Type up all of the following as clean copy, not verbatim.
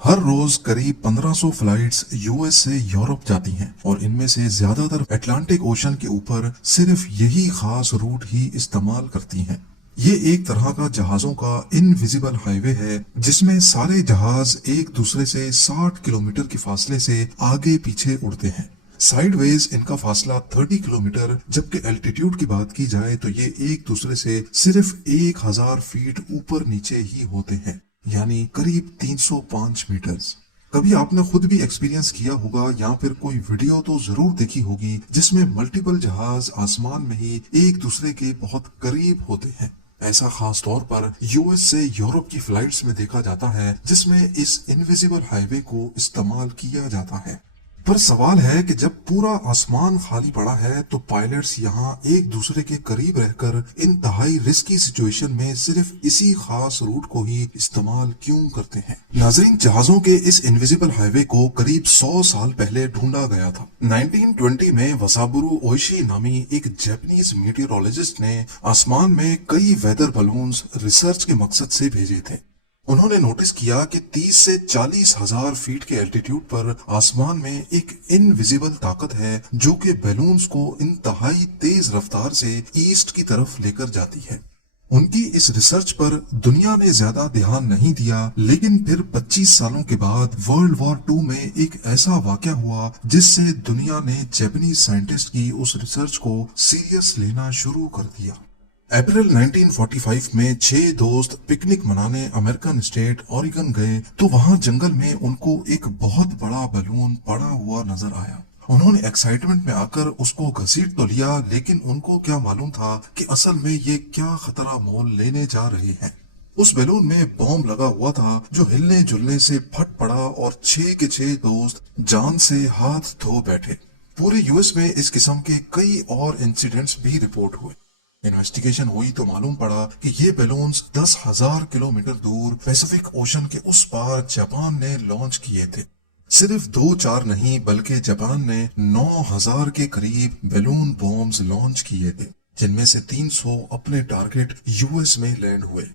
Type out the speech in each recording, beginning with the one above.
हर रोज करीब 1500 flights US से Europe जाती हैं और इनमें से ज्यादातर अटलांटिक ओशन के ऊपर सिर्फ यही खास रूट ही इस्तेमाल करती हैं। ये एक तरह का जहाजों का इनविजिबल हाईवे है जिसमें सारे जहाज एक दूसरे से 60 किलोमीटर के फासले से आगे पीछे उड़ते हैं। साइडवेज इनका फासला 30 किलोमीटर, जबकि एल्टीट्यूड की बात की जाए तो ये एक दूसरे से सिर्फ 1000 फीट ऊपर नीचे ही होते हैं, यानी करीब 305 मीटर्स। कभी आपने खुद भी एक्सपीरियंस किया होगा या फिर कोई वीडियो तो जरूर देखी होगी जिसमें मल्टीपल जहाज आसमान में ही एक दूसरे के बहुत करीब होते हैं। ऐसा खास तौर पर यूएस से यूरोप की फ्लाइट्स में देखा जाता है जिसमें इस इनविजिबल हाईवे को इस्तेमाल किया जाता है। पर सवाल है कि जब पूरा आसमान खाली पड़ा है तो पायलट्स यहाँ एक दूसरे के करीब रहकर इंतहाई रिस्की सिचुएशन में सिर्फ इसी खास रूट को ही इस्तेमाल क्यों करते हैं। नाजरीन, जहाजों के इस इनविजिबल हाईवे को करीब 100 साल पहले ढूंढा गया था। 1920 में वसाबुरु ओइशी नामी एक जापानीज मीटियोरोलॉजिस्ट ने आसमान में कई वेदर बलून्स रिसर्च के मकसद से भेजे थे। उन्होंने नोटिस किया कि 30 से 40 हजार फीट के एल्टीट्यूड पर आसमान में एक इनविजिबल ताकत है जो कि बैलून्स को इंतहाई तेज रफ्तार से ईस्ट की तरफ लेकर जाती है। उनकी इस रिसर्च पर दुनिया ने ज्यादा ध्यान नहीं दिया, लेकिन फिर 25 सालों के बाद वर्ल्ड वॉर 2 में एक ऐसा वाकया हुआ जिससे दुनिया ने जापानीज साइंटिस्ट की उस रिसर्च को सीरियस लेना शुरू कर दिया। अप्रैल 1945 में 6 दोस्त पिकनिक मनाने अमेरिकन स्टेट ओरिगन गए तो वहां जंगल में उनको एक बहुत बड़ा बलून पड़ा हुआ नजर आया। उन्होंने एक्साइटमेंट में आकर उसको घसीट तो लिया, लेकिन उनको क्या मालूम था कि असल में ये क्या खतरा मोल लेने जा रहे हैं। उस बैलून में बॉम्ब लगा हुआ था जो हिलने जुलने से फट पड़ा और 6 के 6 दोस्त जान से हाथ धो बैठे। पूरे यूएस में इस किस्म के कई और इंसिडेंट्स भी रिपोर्ट हुए। इन्वेस्टिगेशन हुई तो मालूम पड़ा कि ये बैलून्स 10,000 किलोमीटर दूर पैसिफिक ओशन के उस पार जापान ने लॉन्च किए थे। सिर्फ 2-4 नहीं बल्कि जापान ने 9,000 के करीब बैलून बॉम्ब्स लॉन्च किए थे, जिनमें से 300 अपने टारगेट यूएस में लैंड हुए।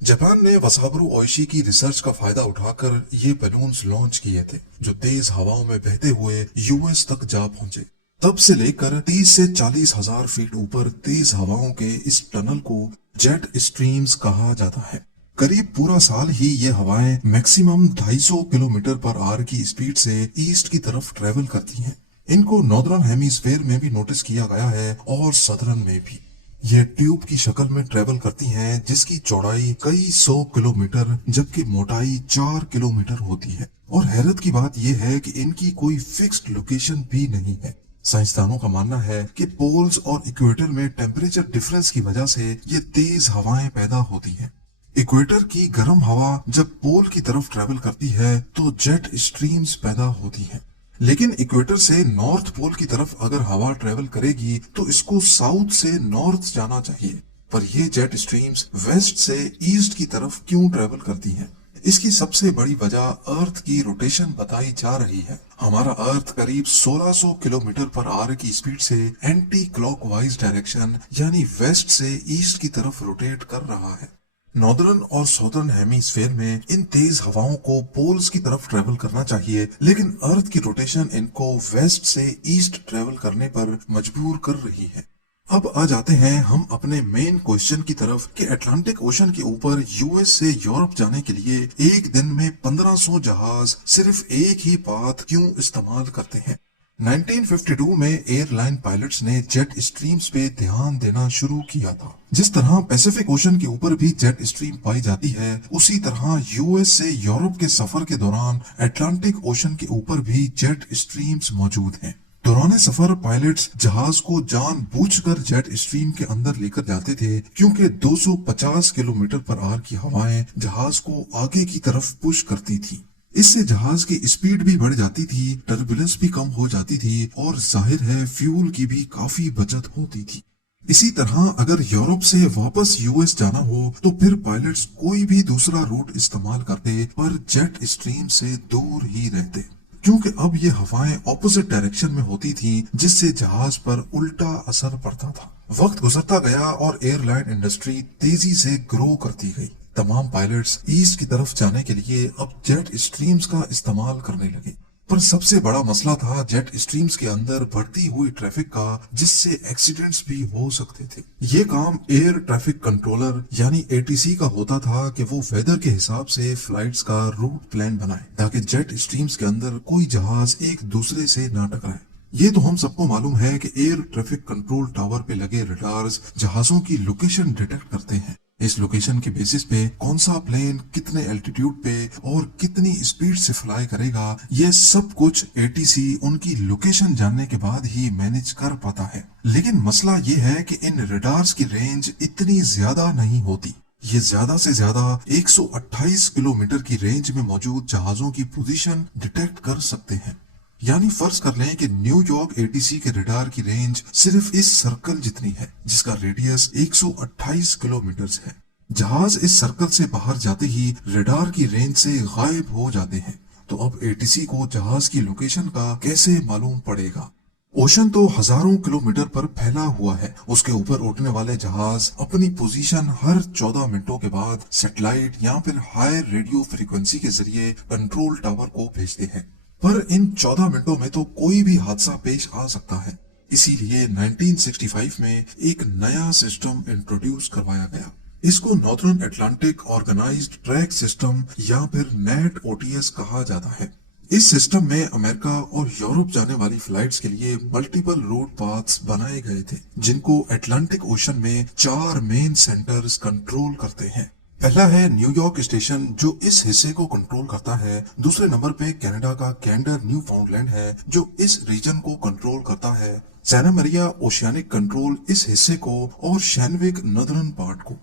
जापान ने वसाबुरु ओइशी की रिसर्च का फायदा उठाकर ये बैलून्स लॉन्च किए थे जो तेज हवाओं में बहते हुए यूएस तक जा पहुंचे। तब से लेकर 30 से 40 हजार फीट ऊपर तेज हवाओं के इस टनल को जेट स्ट्रीम्स कहा जाता है। करीब पूरा साल ही ये हवाएं मैक्सिमम 250 किलोमीटर पर आवर की स्पीड से ईस्ट की तरफ ट्रेवल करती हैं। इनको नॉर्दर्न हेमिस्फीयर में भी नोटिस किया गया है और सदर्न में भी। यह ट्यूब की शक्ल में ट्रेवल करती हैं जिसकी चौड़ाई कई 100 किलोमीटर जबकि मोटाई 4 किलोमीटर होती है। और हैरत की बात यह है कि इनकी कोई फिक्स्ड लोकेशन भी नहीं है। साइंसदानों का मानना है कि पोल्स और इक्वेटर में टेम्परेचर डिफरेंस की वजह से ये तेज हवाएं पैदा होती हैं। इक्वेटर की गर्म हवा जब पोल की तरफ ट्रेवल करती है तो जेट स्ट्रीम्स पैदा होती हैं। लेकिन इक्वेटर से नॉर्थ पोल की तरफ अगर हवा ट्रेवल करेगी तो इसको साउथ से नॉर्थ जाना चाहिए, पर ये जेट स्ट्रीम्स वेस्ट से ईस्ट की तरफ क्यों ट्रेवल करती हैं? इसकी सबसे बड़ी वजह अर्थ की रोटेशन बताई जा रही है। हमारा अर्थ करीब 1600 किलोमीटर पर आवर की स्पीड से एंटी क्लॉकवाइज डायरेक्शन यानी वेस्ट से ईस्ट की तरफ रोटेट कर रहा है। नॉर्दर्न और साउदर्न हेमिस्फीयर में इन तेज हवाओं को पोल्स की तरफ ट्रेवल करना चाहिए, लेकिन अर्थ की रोटेशन इनको वेस्ट से ईस्ट ट्रेवल करने पर मजबूर कर रही है। अब आ जाते हैं हम अपने मेन क्वेश्चन की तरफ कि अटलांटिक ओशन के ऊपर यूएस से यूरोप जाने के लिए एक दिन में 1500 जहाज सिर्फ एक ही पाथ क्यों इस्तेमाल करते हैं। 1952 में एयरलाइन पायलट्स ने जेट स्ट्रीम्स पे ध्यान देना शुरू किया था। जिस तरह पैसिफिक ओशन के ऊपर भी जेट स्ट्रीम पाई जाती है, उसी तरह यूएस से यूरोप के सफर के दौरान अटलांटिक ओशन के ऊपर भी जेट स्ट्रीम्स मौजूद हैं। दौरान सफर पायलट्स जहाज को जानबूझकर जेट स्ट्रीम के अंदर लेकर जाते थे क्योंकि 250 किलोमीटर पर आवर की हवाएं जहाज को आगे की तरफ पुश करती थी। इससे जहाज की स्पीड भी बढ़ जाती थी, टर्बुलेंस भी कम हो जाती थी और जाहिर है फ्यूल की भी काफी बचत होती थी। इसी तरह अगर यूरोप से वापस यूएस जाना हो तो फिर पायलट्स कोई भी दूसरा रूट इस्तेमाल करते पर जेट स्ट्रीम से दूर ही रहते, क्योंकि अब ये हवाएं ऑपोजिट डायरेक्शन में होती थी जिससे जहाज पर उल्टा असर पड़ता था। वक्त गुजरता गया और एयरलाइन इंडस्ट्री तेजी से ग्रो करती गई। तमाम पायलट्स ईस्ट की तरफ जाने के लिए अब जेट स्ट्रीम्स का इस्तेमाल करने लगे। पर सबसे बड़ा मसला था जेट स्ट्रीम्स के अंदर बढ़ती हुई ट्रैफिक का, जिससे एक्सीडेंट्स भी हो सकते थे। ये काम एयर ट्रैफिक कंट्रोलर यानी एटीसी का होता था कि वो वेदर के हिसाब से फ्लाइट्स का रूट प्लान बनाए ताकि जेट स्ट्रीम्स के अंदर कोई जहाज एक दूसरे से ना टकराए। ये तो हम सबको मालूम है कि एयर ट्रैफिक कंट्रोल टावर पे लगे रडार्स जहाजों की लोकेशन डिटेक्ट करते हैं। इस लोकेशन के बेसिस पे कौन सा प्लेन कितने एल्टीट्यूड पे और कितनी स्पीड से फ्लाई करेगा, ये सब कुछ एटीसी उनकी लोकेशन जानने के बाद ही मैनेज कर पाता है। लेकिन मसला ये है कि इन रडार्स की रेंज इतनी ज्यादा नहीं होती। ये ज्यादा से ज्यादा 128 किलोमीटर की रेंज में मौजूद जहाजों की पोजीशन डिटेक्ट कर सकते हैं। यानी फर्ज कर लें कि न्यूयॉर्क एटीसी के रडार की रेंज सिर्फ इस सर्कल जितनी है, जिसका रेडियस 128 किलोमीटर है। जहाज इस सर्कल से बाहर जाते ही रडार की रेंज से गायब हो जाते हैं। तो अब एटीसी को जहाज की लोकेशन का कैसे मालूम पड़ेगा? ओशन तो हजारों किलोमीटर पर फैला हुआ है। उसके ऊपर उड़ने वाले जहाज अपनी पोजीशन हर 14 मिनटों के बाद सैटेलाइट या फिर हायर रेडियो फ्रीक्वेंसी के जरिए कंट्रोल टावर को भेजते हैं। पर इन 14 मिनटों में तो कोई भी हादसा पेश आ सकता है। इसीलिए 1965 में एक नया सिस्टम इंट्रोड्यूस करवाया गया। इसको northern Atlantic organised track system या फिर नेट ओटीएस कहा जाता है। इस सिस्टम में अमेरिका और यूरोप जाने वाली फ्लाइट्स के लिए मल्टीपल रूट पाथ्स बनाए गए थे, जिनको अटलांटिक ओशन में 4 मेन सेंटर्स कंट्रोल करते हैं। पहला है न्यूयॉर्क स्टेशन, जो इस हिस्से को कंट्रोल करता है। दूसरे नंबर पे कनाडा का कैंडर न्यू फाउंडलैंड है, जो इस रीजन को कंट्रोल करता है। सैना मरिया ओशियानिक कंट्रोल इस हिस्से को, और शैनविक नदरन पार्ट को।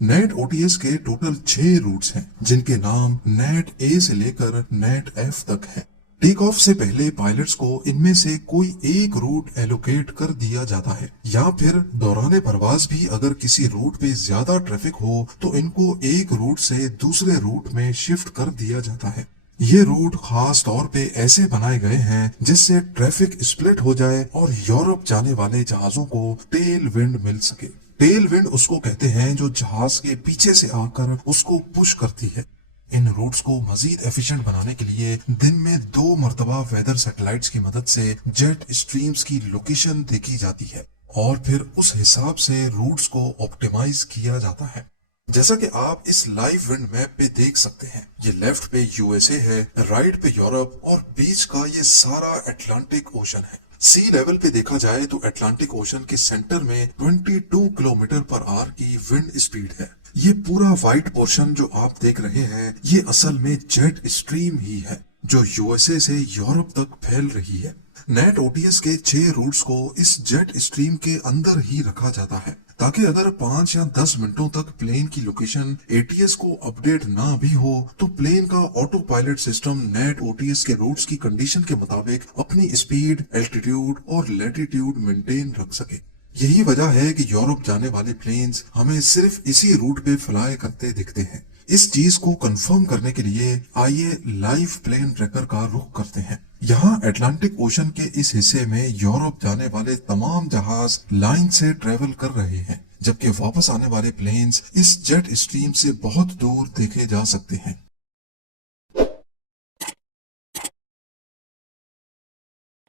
नेट ओटीएस के टोटल 6 रूट्स हैं, जिनके नाम नेट ए से लेकर नेट एफ तक है। टेक ऑफ से पहले पायलट्स को इनमें से कोई एक रूट एलोकेट कर दिया जाता है, या फिर दौरान परवाज भी अगर किसी रूट पे ज्यादा ट्रैफिक हो तो इनको एक रूट से दूसरे रूट में शिफ्ट कर दिया जाता है। ये रूट खास तौर पे ऐसे बनाए गए हैं जिससे ट्रैफिक स्प्लिट हो जाए और यूरोप जाने वाले जहाजों को टेल विंड मिल सके। टेल विंड उसको कहते हैं जो जहाज के पीछे से आकर उसको पुश करती है। इन रूट्स को मजीद एफिशिएंट बनाने के लिए दिन में 2 मरतबा वेदर सैटेलाइट्स की मदद से जेट स्ट्रीम्स की लोकेशन देखी जाती है और फिर उस हिसाब से रूट्स को ऑप्टिमाइज किया जाता है। जैसा कि आप इस लाइव विंड मैप पे देख सकते हैं, ये लेफ्ट पे यूएसए है, राइट पे यूरोप और बीच का ये सारा अटलांटिक ओशन है। सी लेवल पे देखा जाए तो अटलांटिक ओशन के सेंटर में 22 किलोमीटर पर आवर की विंड स्पीड है। ये पूरा व्हाइट पोर्शन जो आप देख रहे हैं, ये असल में जेट स्ट्रीम ही है, जो यूएसए से यूरोप तक फैल रही है। नेट ओटीएस के 6 रूट्स को इस जेट स्ट्रीम के अंदर ही रखा जाता है, ताकि अगर 5 या 10 मिनटों तक प्लेन की लोकेशन एटीएस को अपडेट ना भी हो तो प्लेन का auto pilot system net OTS के रूट्स की कंडीशन के मुताबिक अपनी स्पीड, एल्टीट्यूड और लैटिट्यूड मेंटेन रख सके। यही वजह है कि यूरोप जाने वाले प्लेन्स हमें सिर्फ इसी रूट पे फ्लाई करते दिखते हैं। इस चीज को कंफर्म करने के लिए आइए लाइव प्लेन ट्रैकर का रुख करते हैं। यहाँ अटलांटिक ओशन के इस हिस्से में यूरोप जाने वाले तमाम जहाज लाइन से ट्रेवल कर रहे हैं, जबकि वापस आने वाले प्लेन्स इस जेट स्ट्रीम से बहुत दूर देखे जा सकते हैं।